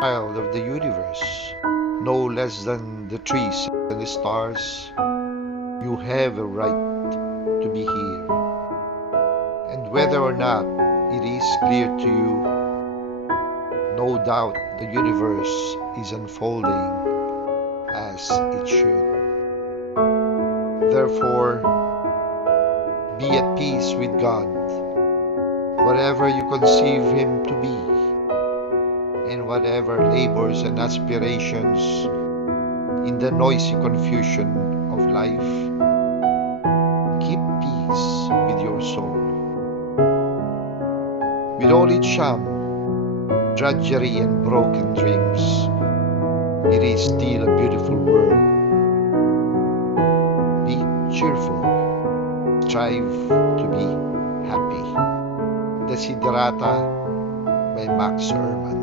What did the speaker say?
child of the universe, no less than the trees and the stars. You have a right to be here. And whether or not it is clear to you, no doubt the universe is unfolding as it should. Therefore, be at peace with God, whatever you conceive Him to be, and whatever labors and aspirations in the noisy confusion of life. Keep peace with your soul. With all its sham, drudgery and broken dreams, it is still a beautiful world. Be cheerful. Strive to be happy. Desiderata by Max Ehrmann.